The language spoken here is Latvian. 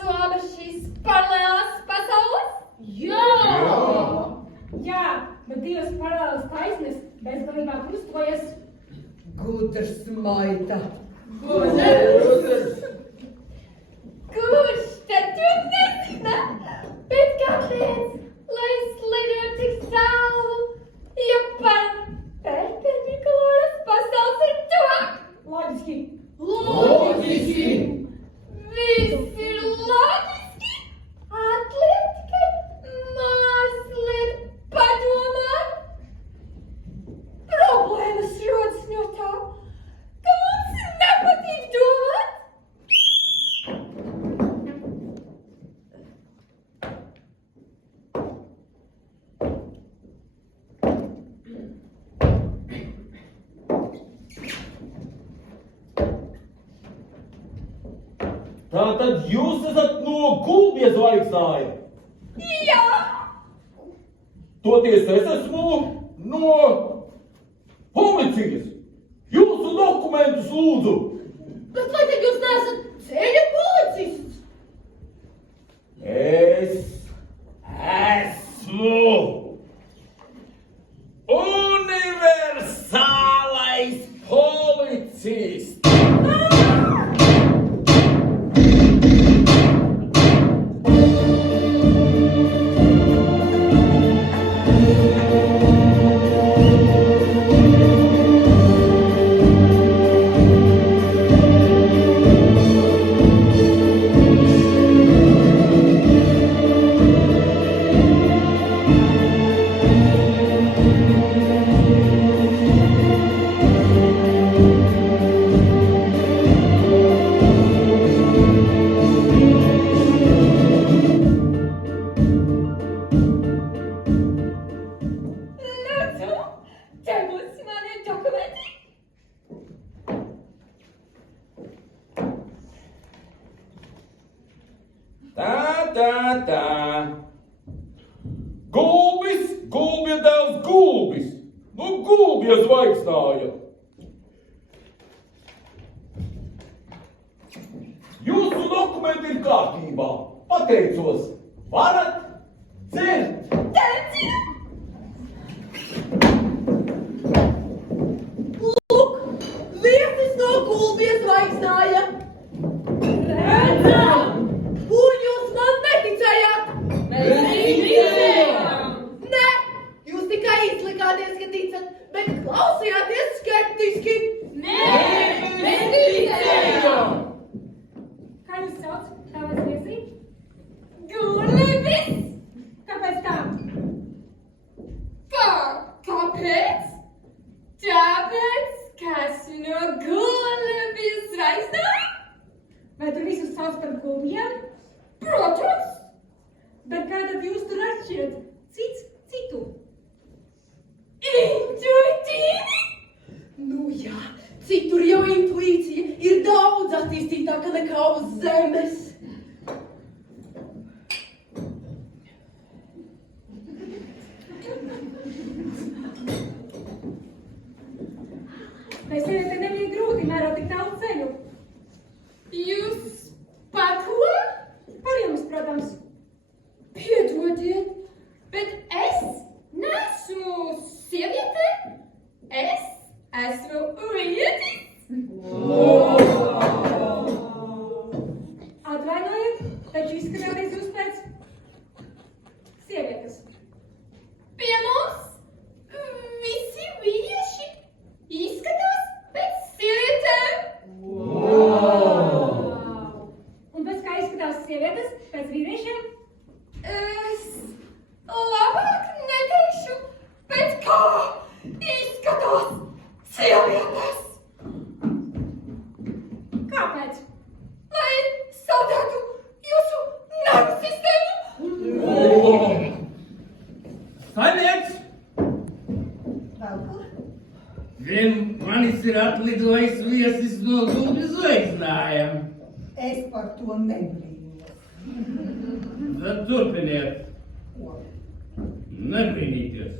esmu abas šīs paralēlās pasaules? Jā! Jā, bet divas paralēlas taisnes bezgalībā krustojas. Gudrs maita. Gudrs! Kurš tad to nezina? Bet kāpēc, lai slido tik tālu, ja par perpendikularas pasaules ir tuvāk? Loģiski. Loģiski! Viss ir loģiski. Atliek tikai mazliet padomāt. Problēmas rodas no tā, ka mums nepatīk domāt. Tātad jūs esat no Gulbja zvaigznāja? Jā! Toties es esmu no policijas. Jūsu dokumentus lūdzu. Bet vai tad jūs neesat ceļa policists? Es esmu universālais policists. Lūdzu, te būs mani dokumenti. Tā. Gulbis, Gulbja dēls Gulbis. Nu, Gulbja zvaigznāja. Jūsu dokumenti ir kārtībā. Pateicos, varat dzert. Lūk, viesis no Gulbja zvaigznāja. Redzam! Un jūs man neticējāt? Mēs neticējām. Nē, jūs tikai izlikāties, ka ticat, bet klausījāties skeptiski. Nē, mēs ticējām. Kā jūs sauc? Tavas viesīt? Gulbis! Kāpēc tā? Kāpēc? Tāpēc, ka esmu no Gulbja zvaigznāja? Vai tur visus sauc par gulbjiem? Protams! Bet kā tad jūs tur atšķirat cits citu? Intuitīvi! Nu jā, citur jau intuīcija ir daudz attīstītāka nekā uz zemes. Vai sieviete nebija grūti mērot tik tālu ceļu? Jūs par ko? Par jums, protams. Piedodiet, bet es neesmu sieviete, es esmu vīrietis. Atvainojiet, taču izskatāties jūs pēc sievietes. Pie mums visi vīrieši izskatās pēc sievietēm. Un pēc kā izskatās sievietes pēc vīriešiem? Es labāk neteikšu, pēc kā izskatās sievietes. Kāpēc? Lai saldētu jūsu nervu sistēmu. Saņemts! Vien manis ir atlidojis viesis no Gulbja zvaigznājām. Es par to nebrīnos. Tad turpiniet. Ko? Nebrīnīties.